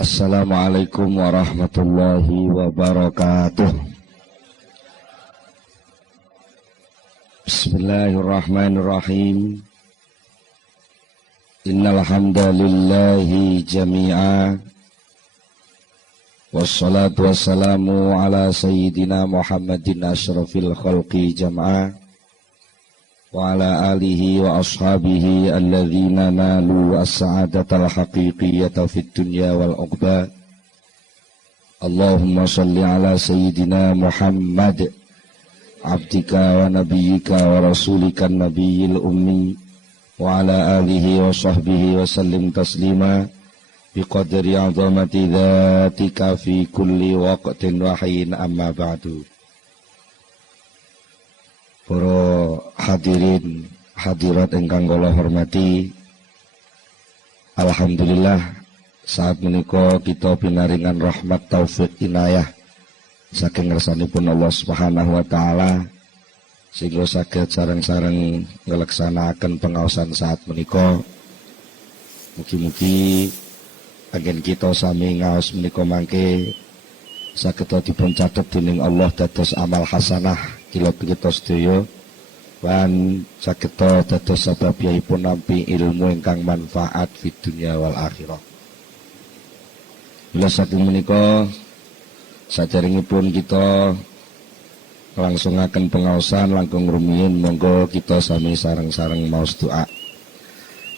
Assalamualaikum warahmatullahi wabarakatuh. Bismillahirrahmanirrahim. Innal hamdalillahi jami'a. Wassalatu wassalamu ala sayyidina Muhammadin asyrafil khalqi jam'a. Wa ala alihi wa ashabihi alladhina nalu as-sa'adatal haqiqiyyata fid dunya wal uqba. Allahumma salli ala sayyidina Muhammad abdika wa nabiyyika wa rasulika nabiyil ummi wa ala alihi wa sahbihi wa sallim taslima biqadri 'azamati dzatika fi kulli waqtin wa hin, amma ba'du. Para hadirin hadirat ingkang kula hormati, alhamdulillah saat menika kita pinaringan rahmat taufik inayah saking ngersanipun Allah Subhanahu wa taala sehingga saged sareng-sareng ngleksanakaken pengaosan saat menika. Mugi-mugi anggen kita sami ngaos menika mangke saged dipun catet dening Allah dados amal hasanah kila kita sedaya lan saged dados sababipun nampi ilmu ingkang manfaat fid dunya wal akhirah. Mila saking menika saderengipun kita langsungaken pengaosan langkung rumiyin, monggo kita sami sareng-sareng maos doa.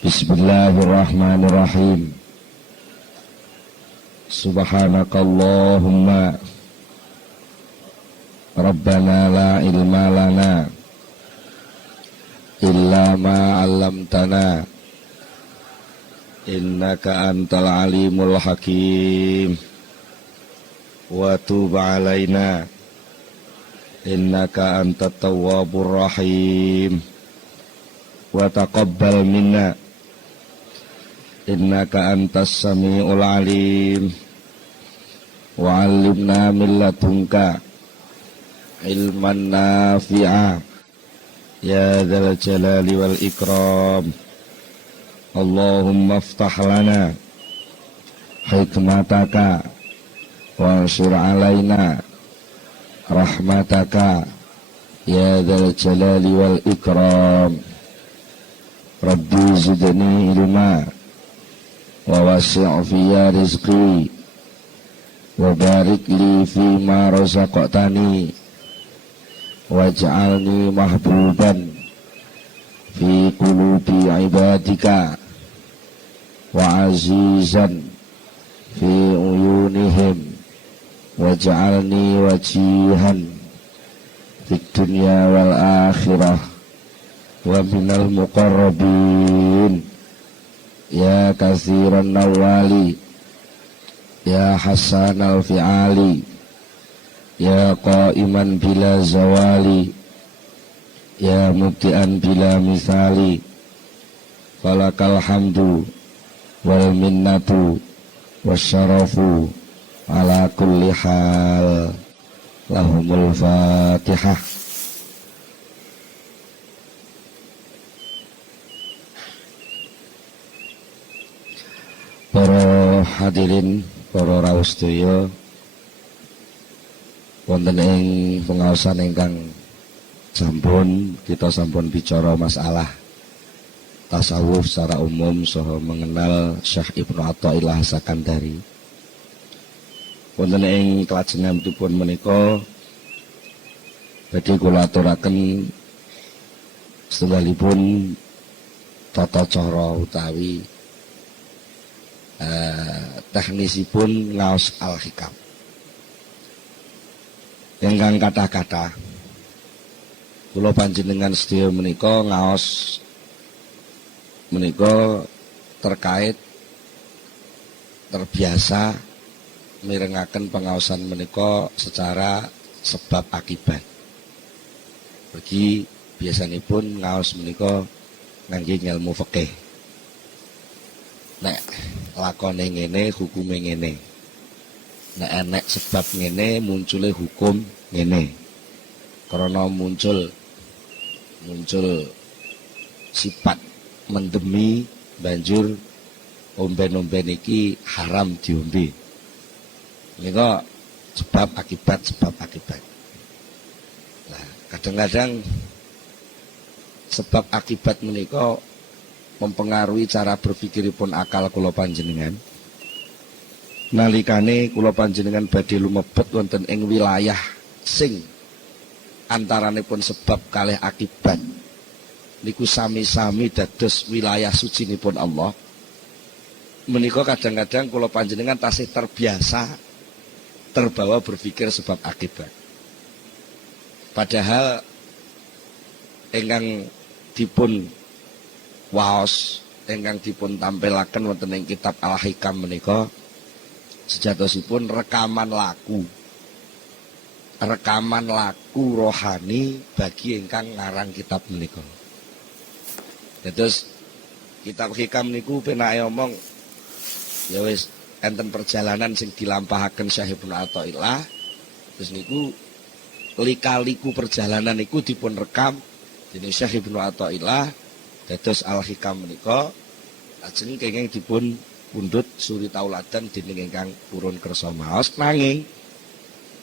Bismillahirrahmanirrahim. Subhanakallahumma Rabbana la ilma lana illa ma 'allamtana innaka antal alimul hakim wa tub 'alaina innaka antat tawwabur rahim wa taqabbal minna innaka antas samiul alim wa 'allimna min ladunka ilman nafi'a ya dzal jalali wal ikram. Allahumma iftah lana hikmataka wa ansur alaina rahmataka ya dzal jalali wal ikram. Rabbi zidni ilma wa wasi' fiyya rizqi wa barik li fima razaqtani waj'alni mahbuban fi qulubi ibadika wa azizan fi uyunihim waj'alni wajihan fid dunya wal akhirah wa minal muqarrabin ya katsiran nawali ya hasanal fi'ali ya qaiman bila zawali ya mubtian bila misali falakal hamdu wal minnatu wasyarafu ala kulli hal. Lahumul fatihah. Para hadirin, para rawuh sedaya, wonten ing pengaosan ingkang kita sampun bicara masalah tasawuf secara umum saha mengenal Syekh Ibnu Athaillah Sakandari. Wonten ing kelajenganipun menika badhe kula aturaken setunggalipun tata cara utawi teknisipun ngaos al-hikam. Ingkang kata-kata kula panjenengan sedaya menika ngaos menika terkait terbiasa mirengaken pengaosan menika secara sebab akibat. Bagi biasanipun ngaos menika ngangge ilmu fikih. Nek lakone ngene hukume ngene. Nek enek sebab ngene muncule hukum ngene. Karena muncul sifat mendemi banjur omben-omben iki haram diombe. Nika sebab akibat. Nah, kadang-kadang sebab akibat menika mempengaruhi cara berpikiripun akal kula panjenengan. Nalikane kula panjenengan badhe lumebet wonten ing wilayah sing antaranipun sebab kalih akibat niku sami-sami dados wilayah sucinipun Allah. Menika kadang-kadang kula panjenengan tasih terbiasa terbawa berpikir sebab akibat. Padahal ingkang dipun waos, ingkang dipun tampilaken wonten ing kitab Al-Hikam menika sejatosipun rekaman laku rohani bagi ingkang ngarang kitab menika. Terus kitab Hikam niku penake omong ya wis enten perjalanan sing dilampahaken Syekh Ibnu Athaillah. Terus niku lika-liku perjalanan niku dipun rekam dening Syekh Ibnu Athaillah dados Al-Hikam menika lajeng kenging dipun pundhut suri tauladan dening ingkang purun kersa maos, nanging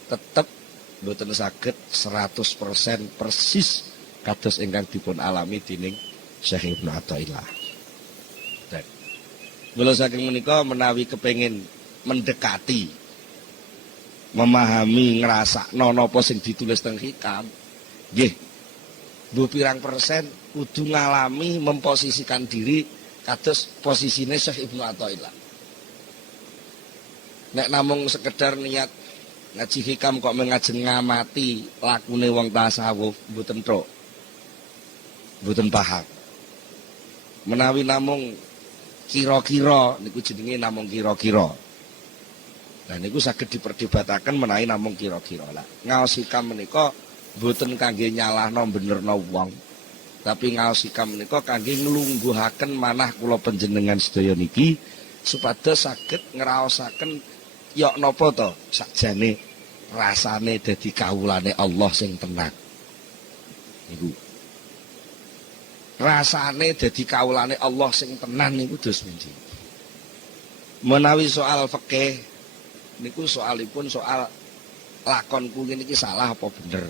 tetep mboten saged 100% persis kados ingkang dipun alami dening Syekh Ibnu Athaillah. Dan mula saking menika menawi kepengin mendekati memahami ngrasakno napa sing ditulis teng Hikam, nggih mbuh pirang persen kudu ngalami memposisikan diri kados posisine Syekh Ibnu Athaillah. Nek namung sekedar niat ngaji Hikam kok mengajeng ngamati lakune wong tasawuf mboten tok. Mboten paham. Menawi namung kira-kira niku jenenge namung kira-kira. Nah niku saged diperdebataken menawi namung kira-kira. Lah ngaos Hikam menika mboten kangge nyalahno benerno wong. Tapi ngaos Hikam menika kangge nglungguhaken manah kula panjenengan sedaya niki supados saged ngraosaken ya napa to sakjane rasane dadi kawulane Allah sing tenang. Niku. Rasane dadi kawulane Allah sing tenan niku dos pundi. Menawi soal fikih niku soalipun soal lakonku niki salah apa bener.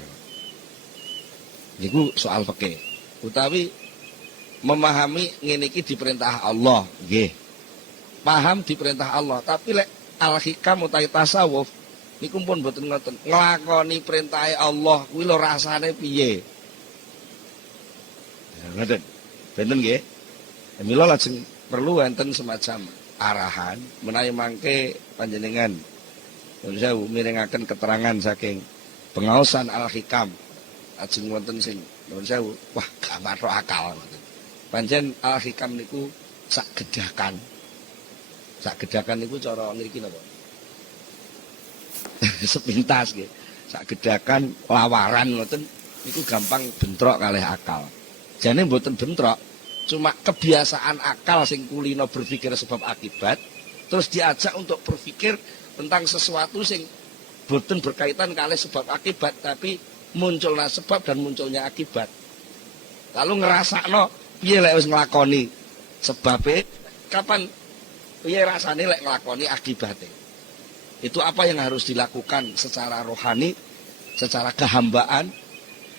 Niku soal fikih. Utawi memahami ngene iki diperintah Allah, nggih. Paham diperintah Allah, tapi lek Al-Hikam utawi tasawuf niku pun mboten ngoten. Nglakoni perintahe Allah kuwi lho rasane piye? Ngoten. Benten nggih. Mila lajeng perlu wonten semacam arahan menawi mangke panjenengan nyuwun sewu mirengaken keterangan saking pengaosan Al-Hikam lajeng wonten sing nyuwun sewu wah gak mathok akal ngoten. Pancen Al-Hikam niku sak gedakan. Sak gedakan niku cara ngriki napa? Sepintas nggih. Sak gedakan lawaran ngoten niku gampang bentrok kalih akal. Jane mboten bentrok, cuma kebiasaan akal sing kulino berpikir sebab akibat, terus diajak untuk berpikir tentang sesuatu sing mboten berkaitan kalih sebab akibat, tapi munculnya sebab dan munculnya akibat. Lalu ngerasakno piye lek wis nglakoni sebabe, kapan piye rasane lek nglakoni akibate. Itu apa yang harus dilakukan secara rohani, secara kehambaan,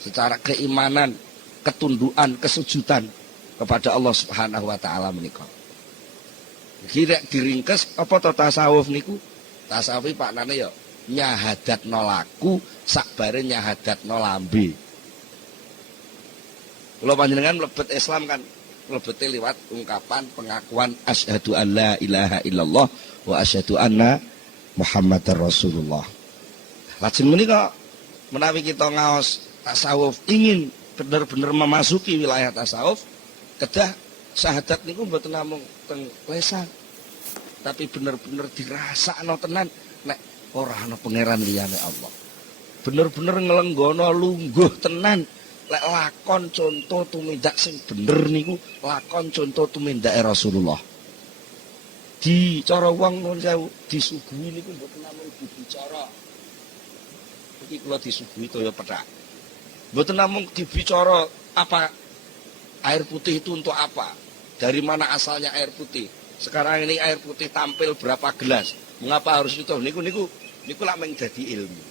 secara keimanan, ketundukan, kesujudan kepada Allah Subhanahu wa taala menika. Kira diringkes apa to tasawuf niku? Tasawuf paknane ya nyahadatno laku sakbare nyahadatno lambe. Kula panjenengan mlebet Islam kan mlebete liwat ungkapan pengakuan asyhadu alla ilaha illallah wa asyhadu anna Muhammadar Rasulullah. Lajeng menika menawi kita ngaos tasawuf ingin benar-benar memasuki wilayah tasawuf, kedah syahadat niku mboten namung teng lesan, tapi bener-bener dirasakno tenan nek ora ana pangeran liyane Allah. Bener-bener nglenggono lungguh tenan lek lakon contoh tumindak sing bener niku lakon contoh tumindake Rasulullah. Di cara wong nuwun sewu disuguhi niku mboten namung dibicara. Iki kula disuguhi toya pethak. Mboten namung dibicara apa air putih itu untuk apa, dari mana asalnya air putih. Sekarang ini air putih tampil berapa gelas? Mengapa harus itu? Niku lah menjadi ilmu.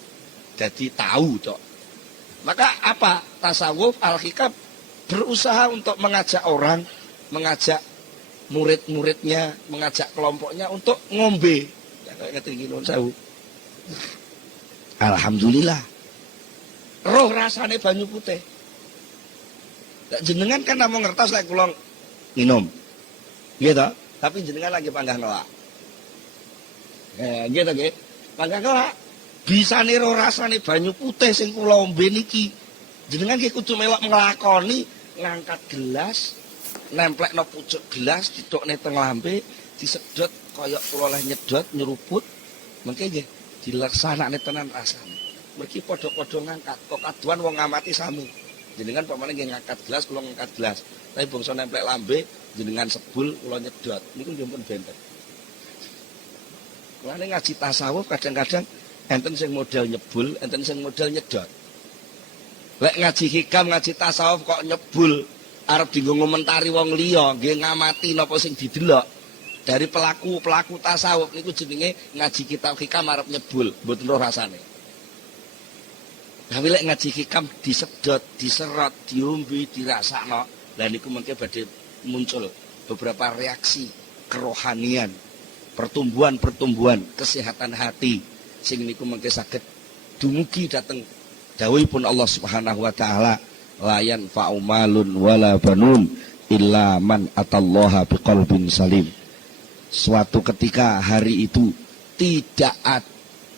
Jadi tahu tok. Maka apa? Tasawuf al-hikam berusaha untuk mengajak orang, mengajak murid-muridnya, mengajak kelompoknya untuk ngombe. Ya kayak ngerti gini sewu. Alhamdulillah. Roh rasane banyu putih. Jenengan kan namung ngertos lek kula minum. Gitu. Tapi jenengan lagi panggah ngelak. Gitu nggih. Panggah ngelak. Bisane roh rasane banyu putih sing kula ombe niki. Jenengan nggih kudu melok nglakoni ngangkat gelas, nemplekno pucuk gelas, didokne teng lambe, disedot kaya kula leh nyedot nyeruput. Mengke nggih dilaksanakne tenan rasane. Mergi padha-padha ngangkat, kok kaduan wong ngamati sami. Jenengan pamane nggih ngangkat gelas, kula ngangkat gelas. Tapi bangsa nemplek lambe, jenengan sebul, kula nyedot. Niku nggih pun benten. Mulane ngaji tasawuf kadang-kadang enten sing model nyebul, enten sing model nyedot. Lek ngaji hikam, ngaji tasawuf kok nyebul, arep dienggo ngomentari wong liya, nggih ngamati napa sing didelok. Dari pelaku tasawuf niku jenenge ngaji kitab hikam arep nyebul, mboten roh rasane. Tapi lek ngaji hikam disedot, diserot, diombe, dirasakno, lha niku mengke badhe muncul beberapa reaksi kerohanian, pertumbuhan kesehatan hati sing niku mengke saged dumugi dhateng dawuhipun Allah Subhanahu wa taala, la yanfa'u malun wala banun illa man atallaha biqalbin salim. Suatu ketika hari itu tidak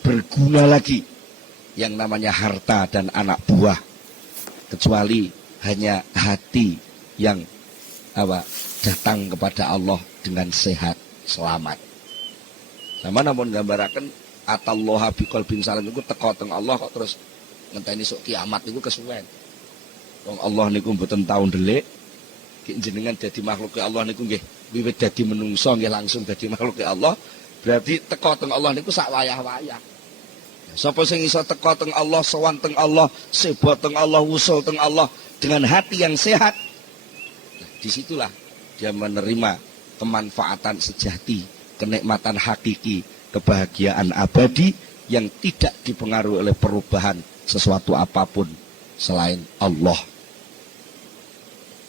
berguna lagi yang namanya harta dan anak buah, kecuali hanya hati yang datang kepada Allah dengan sehat selamat. Sama namun gambaraken atallaha biqalbin salim niku teka teng Allah kok terus ngenteni sok kiamat niku kesuwen. Wong Allah niku mboten tau ndelik, jenengan dadi makhluk Allah niku nggih wiwit dadi menungso nggih langsung dadi makhluk Allah, berarti teka teng Allah niku sak wayah-wayah. Sapa sing iso teka teng Allah, sowan teng Allah, sebo teng Allah, usul teng Allah dengan hati yang sehat, disitulah dia menerima kemanfaatan sejati, kenikmatan hakiki, kebahagiaan abadi yang tidak dipengaruhi oleh perubahan sesuatu apapun selain Allah.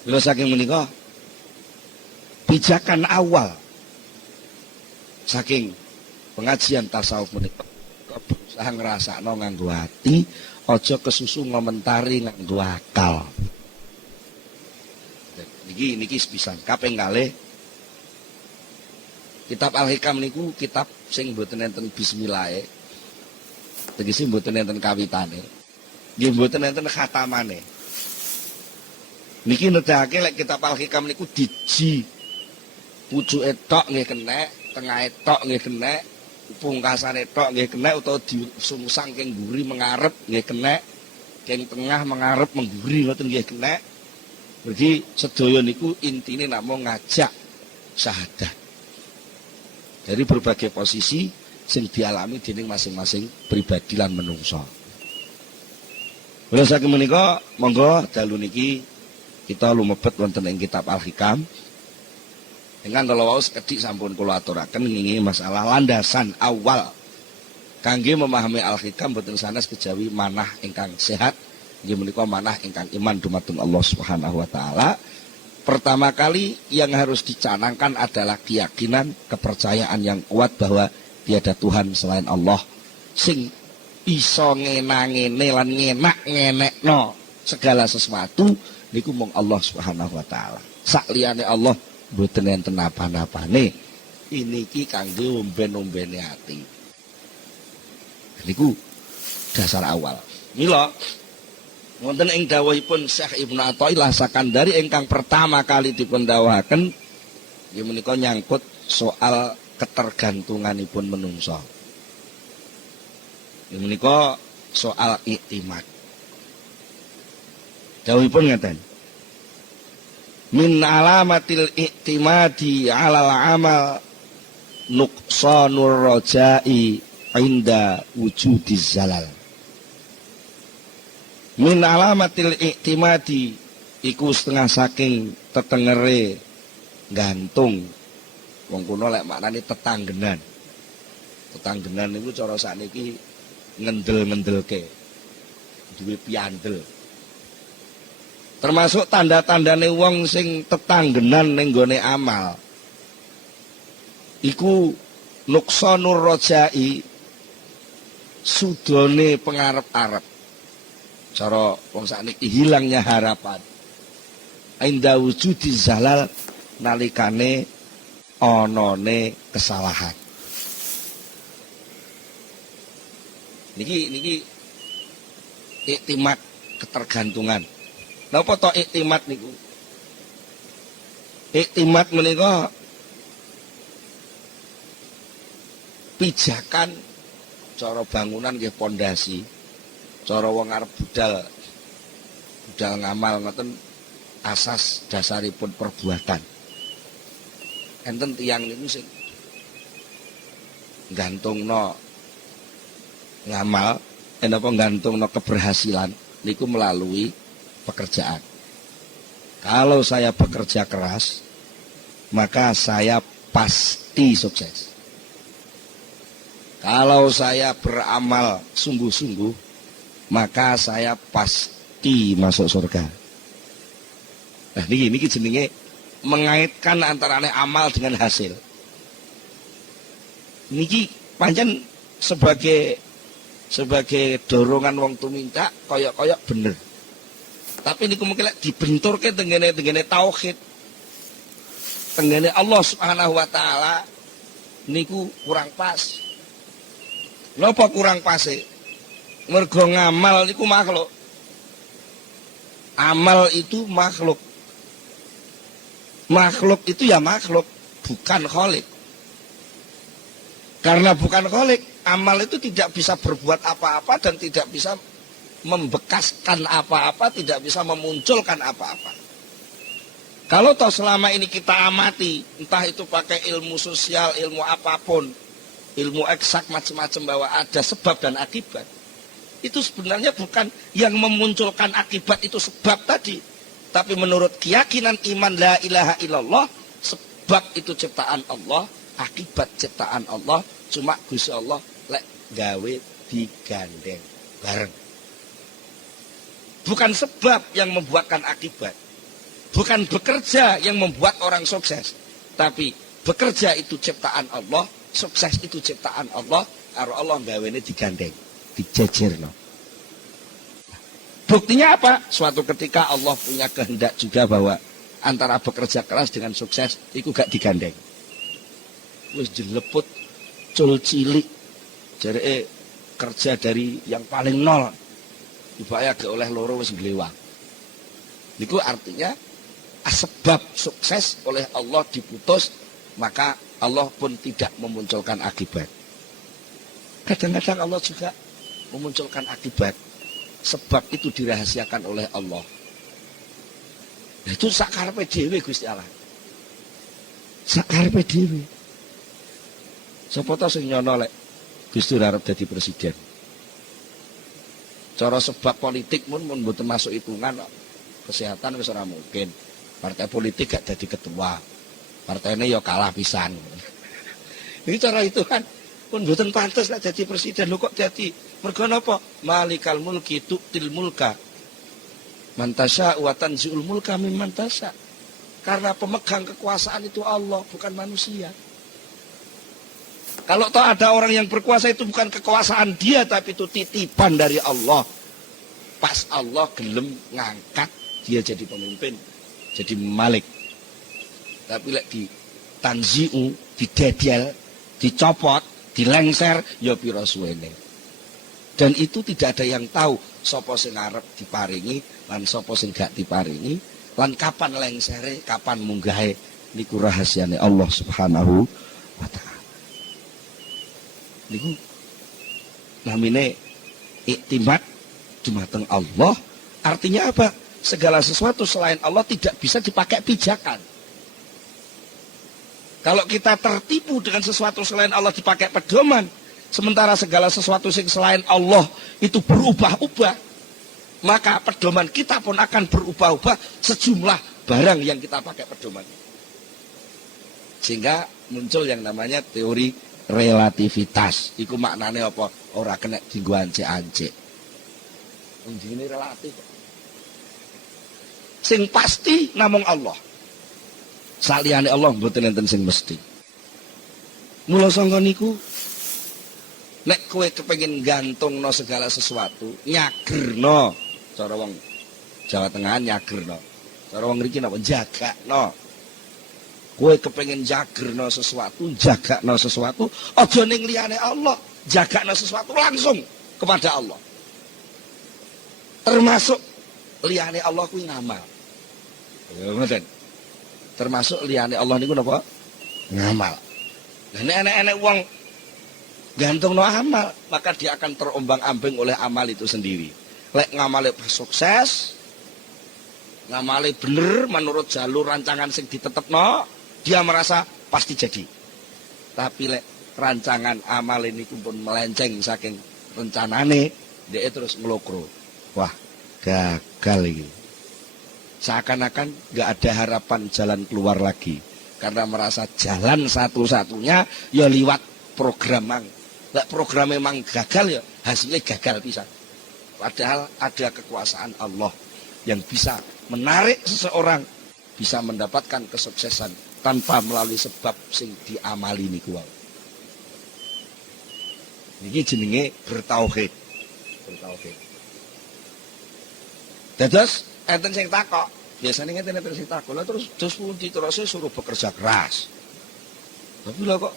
Lha saking menika pijakan awal saking pengajian tasawuf menika berusaha ngrasakno nganggo ati, aja kesusu ngomentari nganggo akal. Niki sepisan kaping kalih kitab Al-Hikam niku kitab sing mboten enten bismillahe. Tegese mboten enten kawitane. Nggih mboten enten khatamane. Niki nedhake lek kitab Al-Hikam niku diji pucuke tok nggih kenek, tengahe tok nggih kenek, pungkasane tok nggih kenek utawa disungsang keng mburi mengarep nggih kenek, keng tengah mengarep mengguri ngoten nggih kenek. Berarti sedaya niku intine namung ngajak syahadat. Dari berbagai posisi sing dialami dening masing-masing pribadi lan menungso. Kula saking menika monggo dalu niki kita lumebet wonten ing kitab Al-Hikam. Dengan kalau wau sekedhik sampun kula aturaken ngingi masalah landasan awal kangge memahami Al-Hikam boten sanes kejawi manah ingkang sehat, inggih menika manah ingkang iman dumateng Allah Subhanahu wa taala. Pertama kali yang harus dicanangkan adalah keyakinan, kepercayaan yang kuat bahwa tiada Tuhan selain Allah sing iso ngenangene lan ngenekno segala sesuatu niku mung Allah Subhanahu wa taala. Sak liyane Allah mboten enten apa-apane. Iniki kangge omben-ombene ati. Niku dasar awal. Mila wonten ing dawuhipun Syekh Ibnu Athaillah Sakandari ingkang pertama kali dipun dawuhaken nggih menika nyangkut soal ketergantunganipun menungso. Nggih menika soal iktimad. Dawuhipun ngeten. Min alamatil iktimadi 'alal amal nuqsanur raja'i 'inda wujudiz zalal. Min alamatil iktimadi iku setengah saking tetengere gantung Wong kuno lek maknane tetanggenan. Tetanggenan niku cara sakniki ngendel-ngendelke. Duwe piandel. Termasuk tanda-tandane wong sing tetanggenan ning gone amal. Iku nuqsanur rajai, sudone pengarep-arep. Cara wong sakniki hilangnya harapan. Inda wujudi zalal nalikane onone kesalahan. Niki iktimat ketergantungan. Napa to iktimat niku? Iktimat menika pijakan cara bangunan nggih pondasi. Cara wong arep budal ngamal ngoten asas dasaripun perbuatan. Enten tiyang niku sing gantungno ngamal, napa gantungno keberhasilan niku melalui pekerjaan. Kalau saya bekerja keras, maka saya pasti sukses. Kalau saya beramal sungguh-sungguh, maka saya pasti masuk surga. Nah, niki jenenge mengaitkan antara amal dengan hasil. Niki pancen sebagai dorongan wong tumindak koyok-koyok bener. Tapi niku mungkin dibenturke tengene tauhid. Tengene Allah Subhanahu wa taala niku kurang pas. Napa kurang pas e? Mergo ngamal niku makhluk. Amal itu makhluk. Makhluk itu ya makhluk, bukan kholik. Karena bukan kholik, amal itu tidak bisa berbuat apa-apa dan tidak bisa membekaskan apa-apa, tidak bisa memunculkan apa-apa. Kalau toh selama ini kita amati, entah itu pakai ilmu sosial, ilmu apapun, ilmu eksak macam-macam bahwa ada sebab dan akibat, itu sebenarnya bukan yang memunculkan akibat itu sebab tadi. Tapi menurut keyakinan iman la ilaha illallah, sebab itu ciptaan Allah, akibat ciptaan Allah, cuma Gusti Allah lek gawe digandeng bareng. Bukan sebab yang membuatkan akibat. Bukan bekerja yang membuat orang sukses. Tapi bekerja itu ciptaan Allah, sukses itu ciptaan Allah, karo Allah gawene digandeng, dijejerno. Buktinya apa? Suatu ketika Allah punya kehendak juga bahwa antara bekerja keras dengan sukses itu gak digandeng. Wis jeleput cul cilik jareke kerja dari yang paling nol. Ibaya gak oleh loro wis glewang. Niku artinya sebab sukses oleh Allah diputus, maka Allah pun tidak memunculkan akibat. Kadang-kadang Allah juga memunculkan akibat. Sebab itu dirahasiakan oleh Allah. Nah, itu sakarepe dhewe Gusti Allah. Sakarepe dhewe. Sapa ta sing nyono lek Gusti arep dadi presiden? Cara sebab politik mun mboten masuk hitungan kok. Kesehatan wis ora mungkin. Partai politik gak jadi ketua. Partainya ya kalah pisan. Ini cara itu kan pun mboten pantes lek dadi presiden. Lho kok dadi? Mergo napa? Malikal mulki tu'til mulka man tasya wa tanzi'ul mulka mimman tasya. Karena pemegang kekuasaan itu Allah, bukan manusia. Kalau toh ada orang yang berkuasa itu bukan kekuasaan dia, tapi itu titipan dari Allah. Pas Allah gelem ngangkat dia jadi pemimpin, jadi malik. Tapi lek di tanzi'u, didedel, dicopot, dilengser, ya pira suwene. Dan itu tidak ada yang tahu sapa sing arep diparingi lan sapa sing gak diparingi lan kapan lengsere, kapan munggahe, niku rahasiane Allah Subhanahu wa taala. Niku namine iktimat dumateng Allah. Artinya apa? Segala sesuatu selain Allah tidak bisa dipakai pijakan. Kalau kita tertipu dengan sesuatu selain Allah dipakai pedoman, sementara segala sesuatu yang selain Allah itu berubah-ubah, maka pedoman kita pun akan berubah-ubah sejumlah barang yang kita pakai pedoman. Sehingga muncul yang namanya teori relativitas. Iku maknane apa? Ora kena dienggo ancek-ancek. Ini relatif. Sing pasti namung Allah. Saliyane Allah mboten enten sing mesti. Mula sangka niku nek kowe kepengin gantungno segala sesuatu, nyagerno. Cara wong Jawa Tengah nyagerno. Cara wong mriki napa jagakno. Kowe kepengin jagerno sesuatu, jagakno sesuatu, aja ning liyane Allah, jagakno sesuatu langsung kepada Allah. Termasuk liyane Allah kuwi ngamal. Ya ngoten. Termasuk liyane Allah niku napa? Ngamal. Lah nek enek-enek wong gantungno amal, maka dia akan terombang-ambing oleh amal itu sendiri. Lek ngamale sukses, ngamale bener menurut jalur rancangan sing ditetepno, dia merasa pasti jadi. Tapi lek rancangan amal ini pun melenceng saking rencanane, dia terus ngelokro. Wah, gagal ini. Seakan-akan gak ada harapan jalan keluar lagi. Karena merasa jalan satu-satunya ya liwat program mang. Lek program memang gagal ya hasilnya gagal pisan. Padahal ada kekuasaan Allah yang bisa menarik seseorang bisa mendapatkan kesuksesan tanpa melalui sebab sing diamali niku wae. Niki jenenge bertauhid. Bertauhid. Dados enten sing takok, biasanya enten sing takok, lah terus pundi terus suruh bekerja keras. Tapi lah kok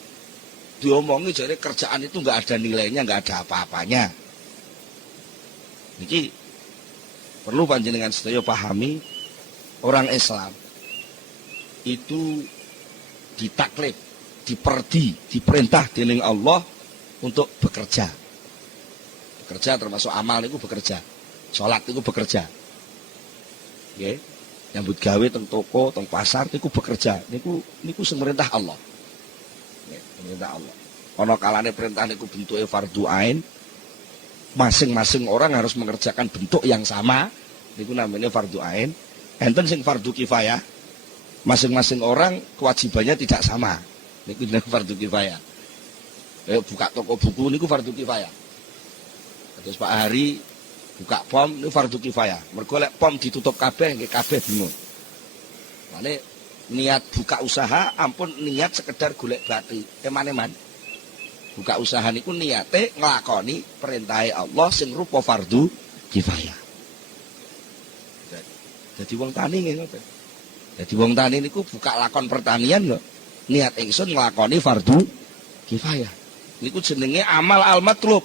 diomongi jadi kerjaan itu nggak ada nilainya, nggak ada apa-apanya. Niki perlu panjenengan sedaya pahami, orang Islam itu ditaklif, diperintah dening Allah untuk bekerja. Bekerja termasuk amal itu bekerja. Salat itu bekerja. Nggih. Nyambut gawe teng toko, teng pasar niku bekerja. Niku sing merintah Allah. Nggih, perintah Allah. Ana kalane perintah niku bentuke fardhu ain. Masing-masing orang harus mengerjakan bentuk yang sama. Niku namanya fardhu ain. Enten sing fardhu kifayah. Masing-masing orang kewajibannya tidak sama. Niku jenenge fardhu kifayah. Buka toko buku niku fardhu kifayah. Terus Pak Hari buka pom niku fardhu kifayah. Mergo lek pom ditutup kabeh nggih kabeh bingung. Mane niat buka usaha ampun niat sekedar golek bati. Eman-eman. Buka usaha niku niate nglakoni perintahe Allah sing rupa fardhu kifayah. Jadi wong tani nggih ngoten. Jadi wong tani niku buka lakon pertanian lho. Niat ingsun nglakoni fardhu kifayah. Niku jenenge amal al-matlub.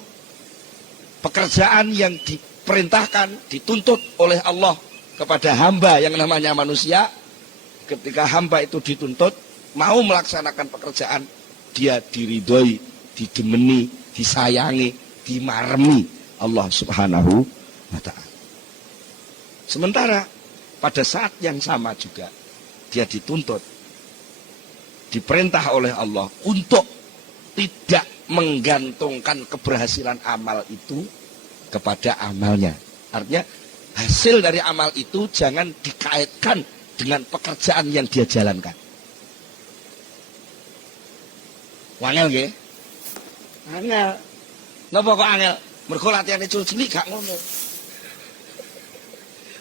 Pekerjaan yang diperintahkan, dituntut oleh Allah kepada hamba yang namanya manusia. Ketika hamba itu dituntut mau melaksanakan pekerjaan, dia diridhoi, didemeni, disayangi, dimaremi Allah Subhanahu wa ta'ala. Sementara pada saat yang sama juga dia dituntut, diperintah oleh Allah untuk tidak menggantungkan keberhasilan amal itu kepada amalnya. Artinya hasil dari amal itu jangan dikaitkan dengan pekerjaan yang dia jalankan. Wangel nggih? Angel. Napa kok angel? Mergo latihane cilik gak ngono.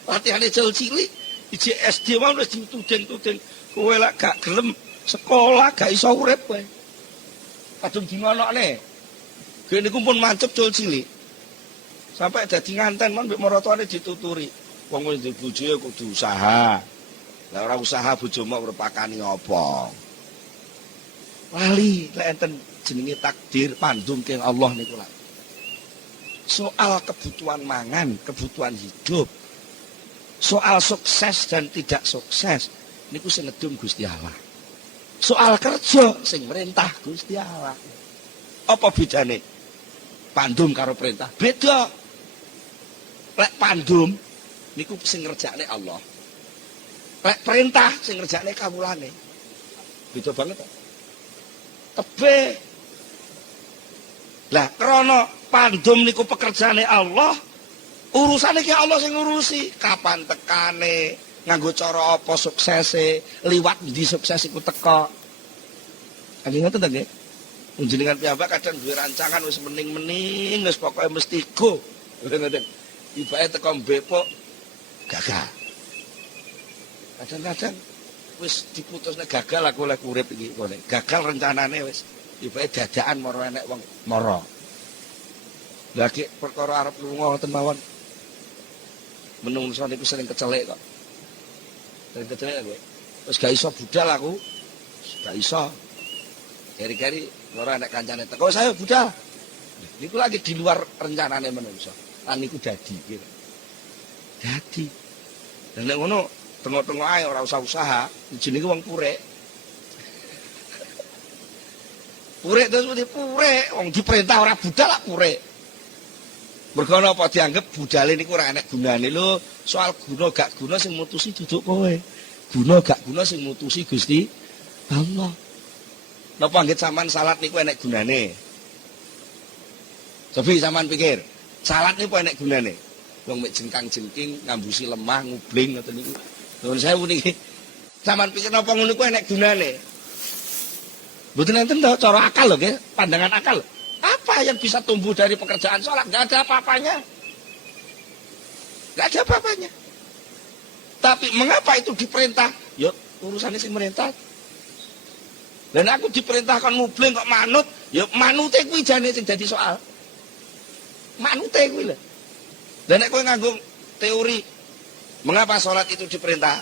Latihane cilik iji SD mau wis dituding-tuding. Kowe lek gak gelem sekolah gak iso urip kowe. Kadung dingonokne. Gene niku pun mancep cilik. Sampai dadi nganten mon mbek maratuane dituturi. Wong wis duwe bojo ya kudu usaha. Lah ora usaha bojomu merepakani apa? Lali lek enten jenenge takdir pandung keng Allah niku lak. Soal kebutuhan mangan, kebutuhan hidup. Soal sukses dan tidak sukses niku sing ngedum Gusti Allah. Soal kerja sing merintah Gusti Allah. Apa bedane? Pandum karo perintah beda. Lek pandum niku sing ngerjakne Allah. Lek perintah sing ngerjakne kawulane. Beda banget. Tebe. Lah krana pandum niku pekerjaane Allah, urusane ki Allah sing ngurusi. Kapan tekane, nganggo cara apa suksese, liwat ndi sukses iku teka. Nggih ngoten ta nggih. Njenengan piyambak kadang duwe rancangan wis mening-mening wis pokoke mesti go. Ngoten. Ibake teko mbepok gagal. Kadang-kadang wis diputusne gagal aku oleh urip iki kok. Gagal rencanane wis ibake dadakan mara enek wong mara. Lah ki perkara arep lunga ngoten mawon. Menungso niku sering kecelek kok. Sering kecelek kowe. Wis gak iso budal aku. Gak iso. Keri-keri ora enek kancane teko saya budal. Niku lagi di luar rencanane menungso. Lan niku dadi gitu. Dadi. Dan nek ngono tengok-tengok ae ora usah usaha, jenenge wong purek. Purek terus mesti purek, wong diperintah ora budal lak purek. Mergo apa dianggap budale niku ora enek gunane lho, soal guna gak guna sing mutusi duduk kowe. Guna gak guna sing mutusi Gusti Allah. Napa anggit sampean salat niku enek gunane? Cobi sampean pikir, salat niku enek gunane? Wong mek jengkang-jengking, ngambusi lemah, ngubling ngoten niku. Nuwun sewu niki. Sampeyan pikir napa ngono kuwi enek gunane? Mboten enten to cara akal lho nggih, pandangan akal. Apa yang bisa tumbuh dari pekerjaan sholat? Enggak ada apa-apanya. Enggak ada apa-apanya. Tapi mengapa itu diperintah? Ya urusannya sing merintah. Dan aku diperintahkan ngubling kok manut, ya manute kuwi jane sing dadi soal. Manute kuwi lho. Dan nek kowe nganggo teori mengapa sholat itu diperintah?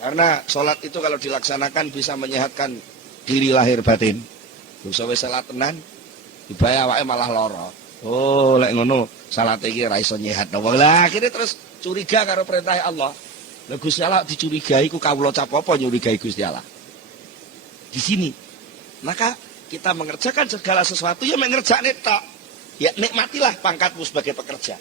Karena sholat itu kalau dilaksanakan bisa menyehatkan diri lahir batin. Bisa wis salat tenan, ibaya awake malah lara. Oh, lek ngono salat iki ora iso nyehatno wong. Lah akhire terus curiga karo perintah Allah. Lah Gusti Allah dicurigai ku kawula cap apa nyurigai Gusti Allah. Di sini. Maka kita mengerjakan segala sesuatu ya mengerjakne tok. Ya nikmatilah pangkatmu sebagai pekerja.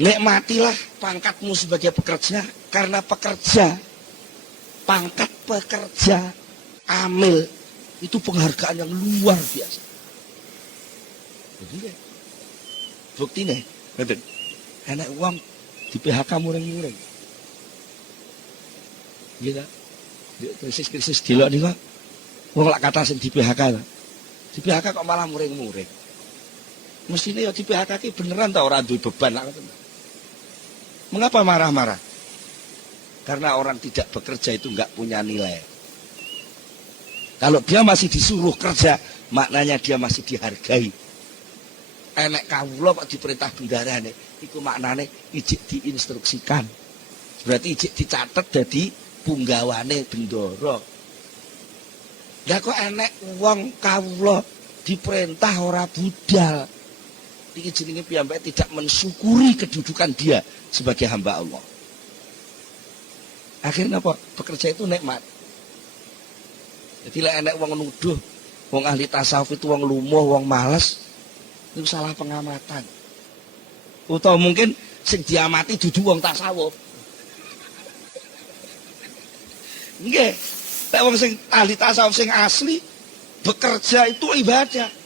Nikmatilah pangkatmu sebagai pekerja, karena pekerja, pangkat pekerja, amil, itu penghargaan yang luar biasa. Jadi, bukti nih, enak uang di PHK muring-muring. Gitu, krisis-krisis dilok nih kok, uang lak kata sing di PHK, di PHK kok malah muring-muring. Mestinya ya di PHK ini beneran tau orang duwe beban lah. Mengapa marah-marah? Karena orang tidak bekerja itu enggak punya nilai. Kalau dia masih disuruh kerja, maknanya dia masih dihargai. Enek kawula kok diperintah bendarane, iku maknane ijik diinstruksikan. Berarti ijik dicatet dadi punggawane bendara. Lah kok enek wong kawula diperintah ora budal. Iki jenenge piyambake tidak mensyukuri kedudukan dia sebagai hamba Allah. Akhirnya apa? Bekerja itu nikmat. Jadi lek enek wong nuduh wong ahli tasawuf itu wong lumuh, wong males, itu salah pengamatan. Utawa mungkin sing diamati dudu wong tasawuf. Nggih. Lek wong sing ahli tasawuf sing asli bekerja itu ibadah.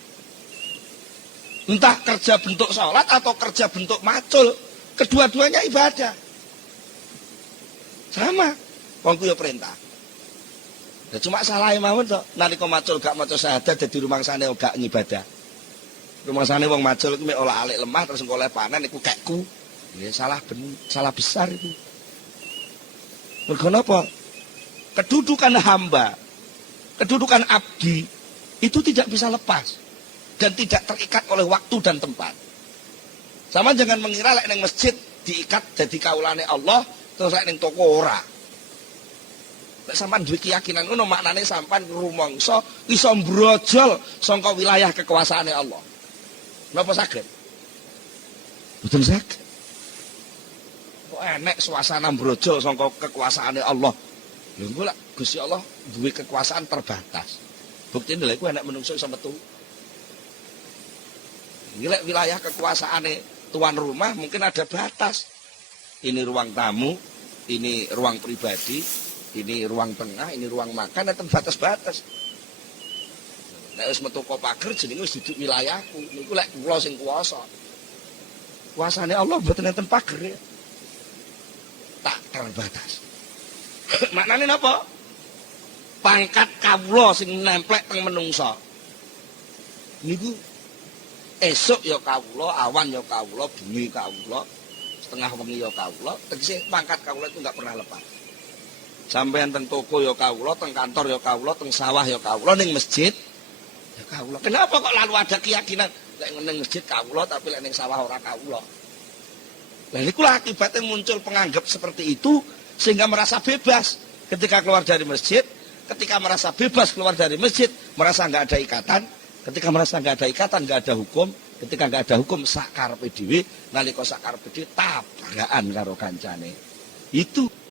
Entah kerja bentuk sholat atau kerja bentuk macul, kedua-duanya ibadah. Sama, wongku ya perintah. Ya cuma salah mawon to, nalika macul gak maca syahadat dadi rumangsane gak ngibadah. Rumangsane wong macul iku mek olah-alik lemah terus engko oleh panen iku kekku. Ya salah besar itu. Mergo napa? Kedudukan hamba, kedudukan abdi itu tidak bisa lepas. Dan tidak terikat oleh waktu dan tempat. Sama jangan mengira lek ning masjid diikat jadi kaulane Allah terus lek ning toko ora. Lek sampean duwe keyakinan ngono maknane sampean rumangsa iso mbrojol saka wilayah kekuasaane Allah. Napa saged? Betul saged. Kok enek suasana mbrojol saka kekuasaane Allah. Lha engko lek Gusti Allah duwe kekuasaan terbatas. Buktine lha iku enek menungso iso metu. Nilai wilayah kekuasaane tuan rumah mungkin ada batas. Ini ruang tamu, ini ruang pribadi, ini ruang tengah, ini ruang makan, ada batas-batas. Nek wis metu kok pager jenenge wis duduk wilayahku. Niku lek kula sing kuwasa. Kuasane Allah mboten enten pager ya. Tak terbatas. Maknane napa? Pangkat kawula sing nemplek teng menungsa. Niku esuk ya kawula, awan ya kawula, bengi kawula, setengah wengi ya kawula, tegese pangkat kawula itu enggak pernah lepas. Sampeyan teng toko ya kawula, teng kantor ya kawula, teng sawah ya kawula, ning masjid ya kawula. Kenapa kok lalu ada keyakinan lek ning masjid kawula tapi lek ning sawah ora kawula? Lah niku akibatnya muncul penganggap seperti itu sehingga merasa bebas ketika keluar dari masjid, ketika merasa bebas keluar dari masjid, merasa enggak ada ikatan. Ketika merasa nggak ada ikatan, nggak ada hukum, ketika nggak ada hukum sakar PDW, nalika sakar PDW tabrakan karo kancane. Itu